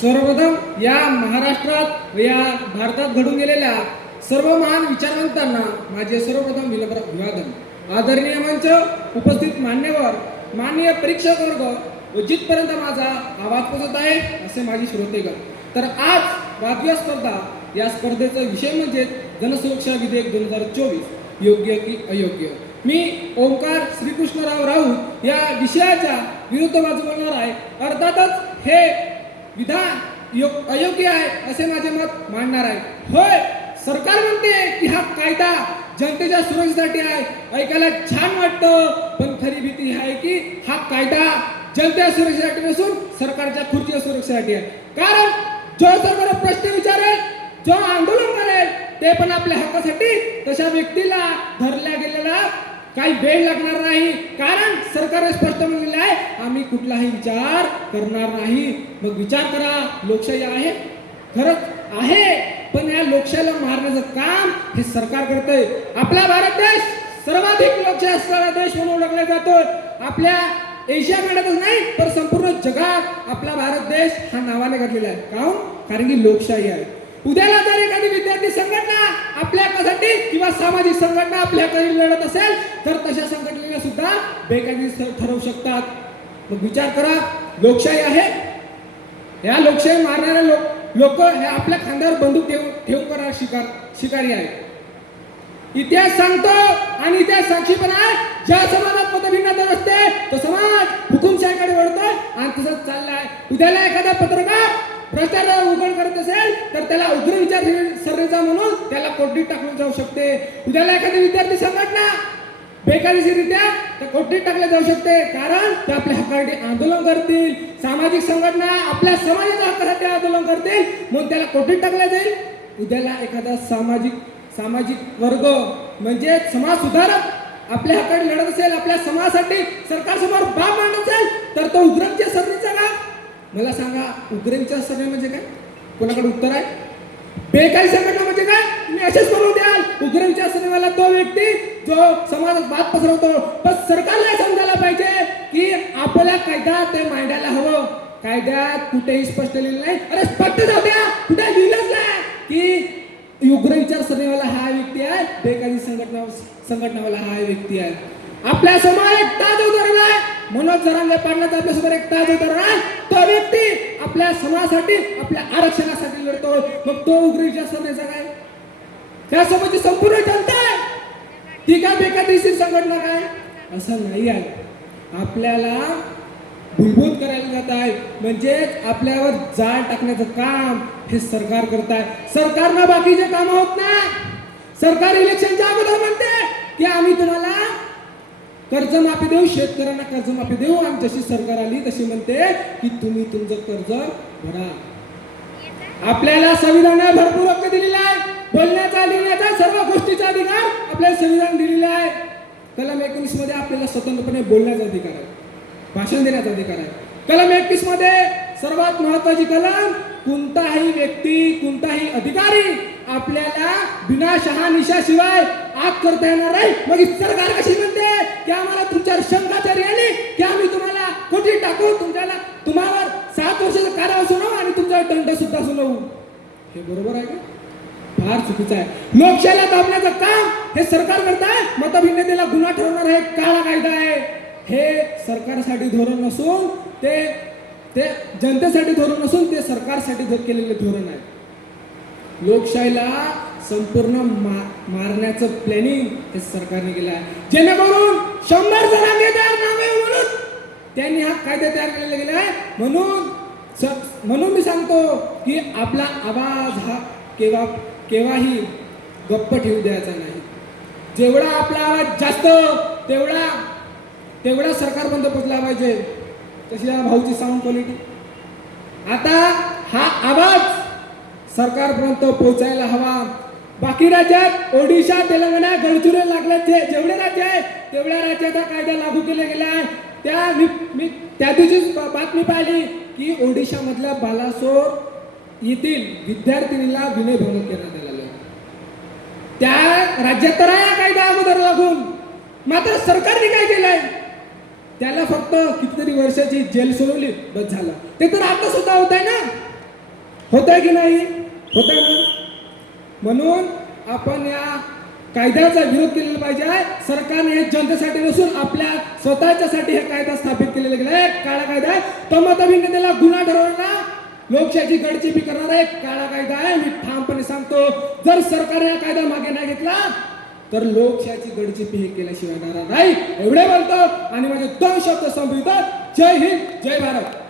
सर्वप्रथम या महाराष्ट्रात व या भारतात घडून गेलेल्या सर्व महान विचारवंतांना माझे सर्वप्रथम विनम्र अभिवादन. आदरणीय मंच, उपस्थित मान्यवर, माननीय परीक्षक वर्ग व जिथपर्यंत माझा आवाज पोहोचत आहे असे माझी श्रोतेगण. तर आज वादविवाद स्पर्धा या स्पर्धेचा विषय म्हणजे जनसुरक्षा विधेयक 2024 योग्य की अयोग्य. मी ओंकार श्रीकृष्णराव राऊत या विषयाच्या विरुद्ध बाजू बोलणार आहे. अर्थातच हे विधान अयोग्य आहे असे माझे मत मांडणार आहे. होय, सरकार म्हणते की हा कायदा जनतेच्या सुरक्षेसाठी आहे. ऐकायला छान वाटतं, पण खरी भीती आहे की हा कायदा जनतेच्या सुरक्षेसाठी नसून सरकारच्या खुर्चीच्या सुरक्षेसाठी आहे. कारण जो सरकार प्रश्न विचारेल, जो आंदोलन करेल, ते पण आपल्या हक्कासाठी, तशा व्यक्तीला धरल्या गेलेला काही वेळ लागणार नाही. कारण सरकारने स्पष्ट म्हणलेलं आहे, आम्ही कुठलाही विचार करणार नाही. मग विचार करा, लोकशाही आहे, खरंच आहे, पण या लोकशाहीला मारण्याचं काम हे सरकार करतंय. आपला भारत देश सर्वाधिक लोकशाही असलेला देश म्हणून ओळखला जातो. आपल्या एशिया खंडातच नाही तर संपूर्ण जगात आपला भारत देश हा नावाने घातलेला आहे. काहून? कारण की लोकशाही आहे. उद्याला जर एखादी विद्यार्थी संघटना आपल्या हक्कासाठी किंवा सामाजिक संघटना आपल्या हक्कासाठी लढत असेल तर तशा संघटनेला सुद्धा बेकायदेशीर ठरवू शकतात. मग विचार करा, लोकशाही आहे. या लोकशाही मारणाऱ्या लोक हे आपल्या खांद्यावर बंदूक ठेवून करा शिकारी आहे. इतिहास सांगतो आणि इतिहास साक्षी पण आहे. ज्या समाजात मतभिन्नता असते तो समाज हुकुमशाहीकडे वळतो आणि तसंच चाललाय. उद्याला एखादा पत्रकार भ्रष्टाचार उघड करत असेल तर त्याला उग्र विचारसरणीचा म्हणून त्याला कोठडीत टाकले जाऊ शकते. उद्याला एखादी विद्यार्थी संघटना बेकायदेशीररित्या त्या कोठडीत टाकले जाऊ शकते. कारण ते आपल्या हक्कासाठी आंदोलन करतील. सामाजिक संघटना आपल्या समाजाच्या हक्कासाठी आंदोलन करतील म्हणून त्याला कोठडीत टाकले जाईल. उद्याला एखादा सामाजिक वर्ग म्हणजे समाज सुधारक आपल्या हक्कासाठी लढत असेल, आपल्या समाजासाठी सरकारसमोर बाब मांडत असेल तर तो उग्रच्या सरणीचा का? मला सांगा, उग्रच्या सरणी म्हणजे काय? कोणाकडे उत्तर आहे? बेकायदेशीर संघटना म्हणजे काय? तुम्ही असेच म्हणू द्याल, उग्रच्या सरणीवाला तो व्यक्ती जो समाजात बात पसरवतो. पण सरकारला समजायला पाहिजे की आपला कायदा ते मांडायला हवं. कायद्यात कुठेही स्पष्ट लिहिलं नाही. अरे स्पष्ट जाऊ द्या, कुठे लिहिलंच नाही की उग्र विचारसरणीवाला हा व्यक्ती आहे, बेकायदेशीर संघटनावाला हा व्यक्ती आहे. आपल्या समोर एक ताज उदाहरण आहे, मनोज जरांगे पाटलाचा आपल्या समोर एक ताज उदाहरण आहे. तो व्यक्ती आपल्या समाजासाठी, आपल्या आरक्षणासाठी लढतो. मग तो उग्र विचारसरणीचा काय? त्यासोबतची संपूर्ण जनता आहे ती काय बेकायदेशीर संघटना काय? असं नाही आहे. आपल्याला भूलभूत करायला जात आहे, म्हणजेच आपल्यावर जाळ टाकण्याचं काम हे सरकार करत आहे. सरकारनं बाकीचे काम होत नाही. सरकार इलेक्शनच्या अगोदर म्हणते की आम्ही तुम्हाला कर्जमाफी देऊ, शेतकऱ्यांना कर्जमाफी देऊ, आणि जशी सरकार आली तशी म्हणते की तुम्ही तुमचं कर्ज भरा. आपल्याला संविधानाने भरपूर हक्क दिलेला आहे. बोलण्याचा, लिहिण्याचा, सर्व गोष्टीचा अधिकार आपल्याला संविधान दिलेला आहे. कलम 19 मध्ये आपल्याला स्वतंत्रपणे बोलण्याचा अधिकार आहे, भाषण देण्याचा अधिकार आहे. कलम 31 मध्ये सर्वात महत्वाची कलम, कोणताही व्यक्ती, कोणताही अधिकारी आपल्याला बिना शहानिशाशिवाय आग करता येणार नाही. मग सरकार कशी म्हणते की आम्हाला तुमच्यावर शंकाचारी आली की आम्ही तुम्हाला कोठडीत टाकू, तुम्हाला 7 वर्षाचा कारावास सुनावू आणि तुमचा दंड सुद्धा सुनावू? हे बरोबर आहे का? फार चुकीचं आहे. लोकशाहीला दाबण्याचं काम हे सरकार करत आहे. मतभिन्नतेला गुन्हा ठरवणार हे काळा कायदा आहे. हे सरकारसाठी धोरण नसून ते जनतेसाठी धोरण नसून ते सरकारसाठी केलेले धोरण आहे. लोकशाहीला संपूर्ण मारण्याचं प्लॅनिंग हे सरकारने केलं आहे, जेणेकरून 100 जणांनी तयार नावे म्हणून त्यांनी हा कायदा तयार केलेला गेला आहे. म्हणून मी सांगतो की आपला आवाज हा केव्हाही गप्प ठेवू द्यायचा नाही. जेवढा आपला आवाज जास्त तेवढा सरकारपर्यंत पोहोचला पाहिजे. तशी या भाऊची साऊंड क्वालिटी. आता हा आवाज सरकारपर्यंत पोहोचायला हवा. बाकी राज्यात ओडिशा, तेलंगणा, गडचिरोली लागले जेवढे राज्य आहे तेवढ्या राज्याचा कायदा लागू केला गेला आहे. मी त्या दिवशी बातमी पाहिली की ओडिशामधल्या बालासोर येथील विद्यार्थिनीला विनयभंग करण्यात आलेला आहे. त्या राज्यात तर आहे कायदा अगोदर लागून, मात्र सरकारने काय केलंय, त्याला फक्त कितीतरी वर्षाची जेल सोडवली, बस झालं. ते तर आता सुद्धा होत आहे ना. होतंय की नाही? होतंय ना. म्हणून आपण या कायद्याचा विरोध केलेला पाहिजे. सरकारने हे जनतेसाठी नसून आपल्या स्वतःच्यासाठी हे कायदा स्थापित केलेला गेला आहे. काळा कायदा आहे. तो मतभिन्नतेला गुन्हा ठरवणारा, लोकशाहीची गडचिपी करणारा एक काळा कायदा आहे. मी ठामपणे सांगतो, जर सरकारने हा कायदा मागे नाही घेतला तर लोकशाहीची गडचिपी हे केल्याशिवाय राहणार नाही. एवढे बोलतो आणि माझे 2 शब्द संपवितात. जय हिंद, जय भारत.